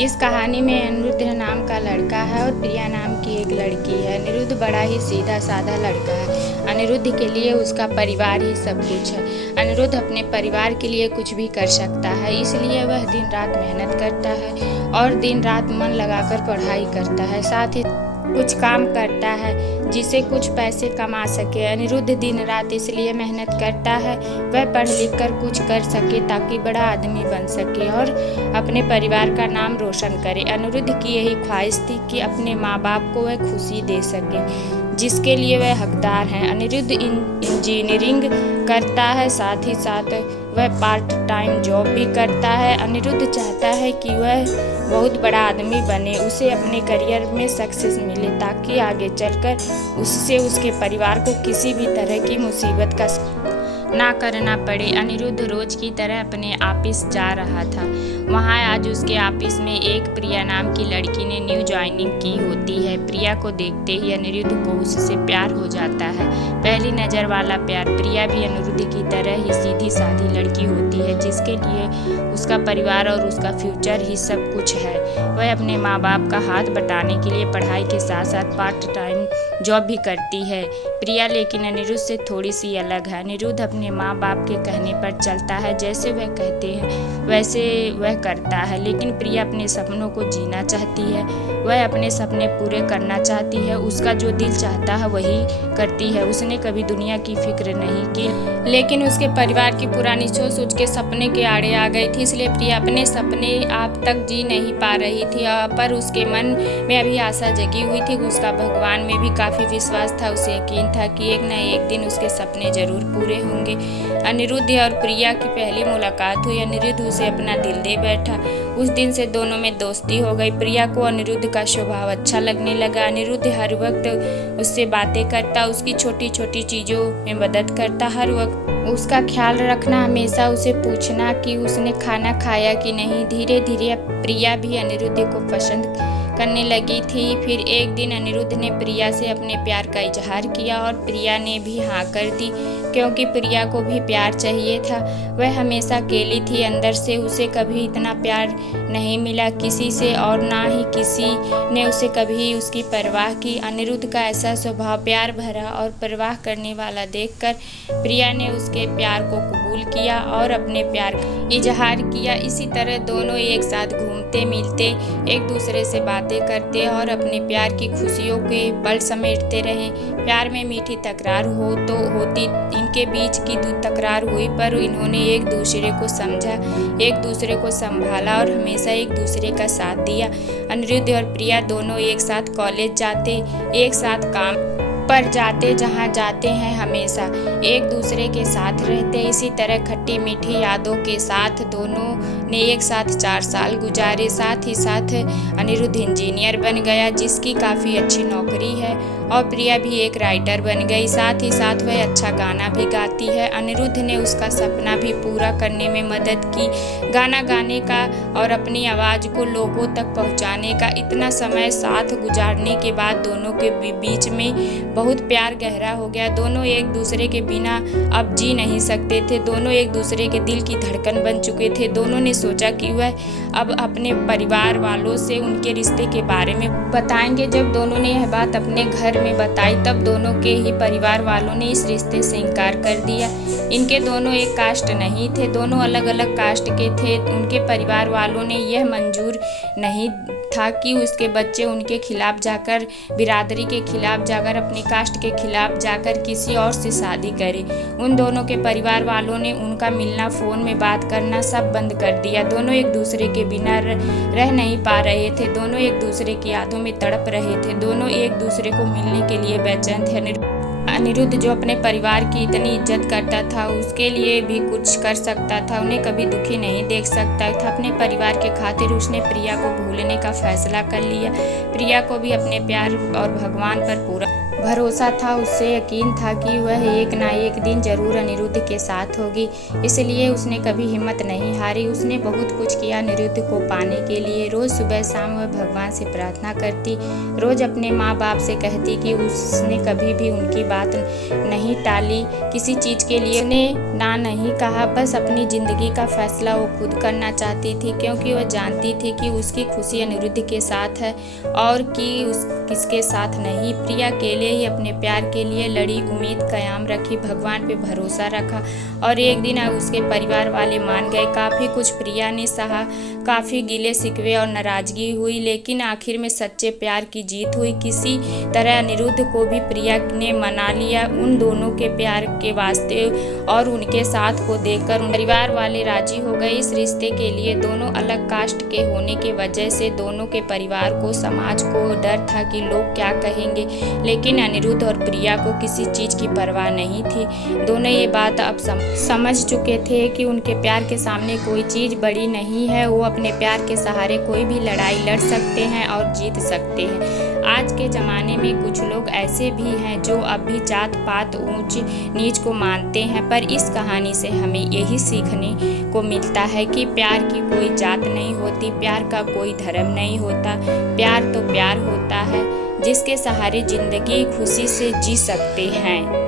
इस कहानी में अनिरुद्ध नाम का लड़का है और प्रिया नाम की एक लड़की है। अनिरुद्ध बड़ा ही सीधा साधा लड़का है। अनिरुद्ध के लिए उसका परिवार ही सब कुछ है। अनिरुद्ध अपने परिवार के लिए कुछ भी कर सकता है, इसलिए वह दिन रात मेहनत करता है और दिन रात मन लगाकर पढ़ाई करता है। साथ ही कुछ काम करता है जिससे कुछ पैसे कमा सके। अनिरुद्ध दिन रात इसलिए मेहनत करता है वह पढ़ लिख कर कुछ कर सके ताकि बड़ा आदमी बन सके और अपने परिवार का नाम रोशन करे। अनिरुद्ध की यही ख्वाहिश थी कि अपने माँ बाप को वह खुशी दे सके, जिसके लिए वह हकदार हैं। अनिरुद्ध इंजीनियरिंग करता है, साथ ही साथ वह पार्ट टाइम जॉब भी करता है। अनिरुद्ध चाहता है कि वह बहुत बड़ा आदमी बने, उसे अपने करियर में सक्सेस मिले ताकि आगे चलकर उससे उसके परिवार को किसी भी तरह की मुसीबत का ना करना पड़े। अनिरुद्ध रोज की तरह अपने ऑफिस जा रहा था। वहाँ आज उसके ऑफिस में एक प्रिया नाम की लड़की ने न्यू ज्वाइनिंग की होती है। प्रिया को देखते ही अनिरुद्ध को उससे प्यार हो जाता है। पहली नज़र वाला प्यार। प्रिया भी अनिरुद्ध की तरह ही सीधी साधी लड़की होती है, जिसके लिए उसका परिवार और उसका फ्यूचर ही सब कुछ है। वह अपने माँ बाप का हाथ बटाने के लिए पढ़ाई के साथ साथ पार्ट टाइम जॉब भी करती है। प्रिया लेकिन अनिरुद्ध से थोड़ी सी अलग है। अनिरुद्ध अपने माँ बाप के कहने पर चलता है, जैसे वह कहते हैं वैसे वह करता है। लेकिन प्रिया अपने सपनों को जीना चाहती है, वह अपने सपने पूरे करना चाहती है। उसका जो दिल चाहता है वही करती है। उसने कभी दुनिया की फिक्र नहीं की, लेकिन उसके परिवार की पुरानी सोच उसके सपने के आड़े आ गई थी, इसलिए प्रिया अपने सपने आप तक जी नहीं पा रही थी। पर उसके मन में अभी आशा जगी हुई थी। उसका भगवान में भी काफ़ी विश्वास था। उसे यकीन था कि एक न एक दिन उसके सपने जरूर पूरे होंगे। अनिरुद्ध और प्रिया की पहली मुलाकात हुई। अनिरुद्ध उसे अपना दिल दे बैठा। उस दिन से दोनों में दोस्ती हो गई। प्रिया को अनिरुद्ध का स्वभाव अच्छा लगने लगा। अनिरुद्ध हर वक्त उससे बातें करता, उसकी छोटी छोटी चीज़ों में मदद करता, हर वक्त उसका ख्याल रखना, हमेशा उसे पूछना कि उसने खाना खाया कि नहीं। धीरे धीरे प्रिया भी अनिरुद्ध को पसंद करने लगी थी। फिर एक दिन अनिरुद्ध ने प्रिया से अपने प्यार का इजहार किया और प्रिया ने भी हाँ कर दी, क्योंकि प्रिया को भी प्यार चाहिए था। वह हमेशा अकेली थी, अंदर से उसे कभी इतना प्यार नहीं मिला किसी से और ना ही किसी ने उसे कभी उसकी परवाह की। अनिरुद्ध का ऐसा स्वभाव प्यार भरा और परवाह करने वाला देखकर प्रिया ने उसके प्यार को कबूल किया और अपने प्यार का इजहार किया। इसी तरह दोनों एक साथ घूमते मिलते, एक दूसरे से बातें करते और अपने प्यार की खुशियों के पल समेटते रहे। प्यार में मीठी तकरार हो तो होती, इनके बीच की तकरार हुई, पर इन्होंने एक दूसरे को समझा, एक दूसरे को संभाला और हमेशा एक दूसरे का साथ दिया। अनिरुद्ध और प्रिया दोनों एक साथ कॉलेज जाते, एक साथ काम पर जाते, जहाँ जाते हैं हमेशा एक दूसरे के साथ रहते। इसी तरह खट्टी मीठी यादों के साथ दोनों ने एक साथ 4 साल गुजारे। साथ ही साथ अनिरुद्ध इंजीनियर बन गया, जिसकी काफ़ी अच्छी नौकरी है, और प्रिया भी एक राइटर बन गई। साथ ही साथ वह अच्छा गाना भी गाती है। अनिरुद्ध ने उसका सपना भी पूरा करने में मदद की, गाना गाने का और अपनी आवाज़ को लोगों तक पहुंचाने का। इतना समय साथ गुजारने के बाद दोनों के बीच में बहुत प्यार गहरा हो गया। दोनों एक दूसरे के बिना अब जी नहीं सकते थे। दोनों एक दूसरे के दिल की धड़कन बन चुके थे। दोनों ने सोचा कि वह अब अपने परिवार वालों से उनके रिश्ते के बारे में बताएंगे। जब दोनों ने यह बात अपने घर में बताई, तब दोनों के ही परिवार वालों ने इस रिश्ते से इनकार कर दिया। इनके दोनों एक कास्ट नहीं थे, दोनों अलग अलग कास्ट के थे। उनके परिवार वालों ने यह मंजूर नहीं था कि उसके बच्चे उनके खिलाफ जाकर, बिरादरी के खिलाफ जाकर, अपनी कास्ट के खिलाफ जाकर किसी और से शादी करे। उन दोनों के परिवार वालों ने उनका मिलना, फ़ोन में बात करना सब बंद कर दिया। दोनों एक दूसरे के बिना रह नहीं पा रहे थे। दोनों एक दूसरे की यादों में तड़प रहे थे। दोनों एक दूसरे को मिलने के लिए बेचैन थे। अनिरुद्ध जो अपने परिवार की इतनी इज्जत करता था, उसके लिए भी कुछ कर सकता था, उन्हें कभी दुखी नहीं देख सकता था। अपने परिवार के खातिर उसने प्रिया को भूलने का फैसला कर लिया। प्रिया को भी अपने प्यार और भगवान पर पूरा भरोसा था, उससे यकीन था कि वह एक ना एक दिन जरूर अनिरुद्ध के साथ होगी। इसलिए उसने कभी हिम्मत नहीं हारी। उसने बहुत कुछ किया अनिरुद्ध को पाने के लिए। रोज सुबह शाम वह भगवान से प्रार्थना करती, रोज अपने माँ बाप से कहती कि उसने कभी भी उनकी बात नहीं टाली। किसी चीज़ के लिए उसने ना नहीं कहा, बस अपनी ज़िंदगी का फैसला वो खुद करना चाहती थी, क्योंकि वह जानती थी कि उसकी खुशी अनिरुद्ध के साथ है और कि किसके साथ नहीं। प्रिया अकेले ही अपने प्यार के लिए लड़ी, उम्मीद कायम रखी, भगवान पे भरोसा रखा और एक दिन उसके परिवार वाले मान गए। काफ़ी कुछ प्रिया ने सहा, काफ़ी गिले शिकवे और नाराज़गी हुई, लेकिन आखिर में सच्चे प्यार की जीत हुई। किसी तरह अनिरुद्ध को भी प्रिया ने मना लिया। उन दोनों के प्यार के वास्ते और उनके साथ को देखकर परिवार वाले राजी हो गए इस रिश्ते के लिए। दोनों अलग कास्ट के होने की वजह से दोनों के परिवार को, समाज को डर था कि लोग क्या कहेंगे, लेकिन अनिरुद्ध और प्रिया को किसी चीज़ की परवाह नहीं थी। दोनों ये बात अब समझ चुके थे कि उनके प्यार के सामने कोई चीज़ बड़ी नहीं है। वो अपने प्यार के सहारे कोई भी लड़ाई लड़ सकते हैं और जीत सकते हैं। आज के ज़माने में कुछ लोग ऐसे भी हैं जो अब भी जात पात, ऊंच नीच को मानते हैं, पर इस कहानी से हमें यही सीखने को मिलता है कि प्यार की कोई जात नहीं होती, प्यार का कोई धर्म नहीं होता। प्यार तो प्यार होता है जिसके सहारे ज़िंदगी खुशी से जी सकते हैं।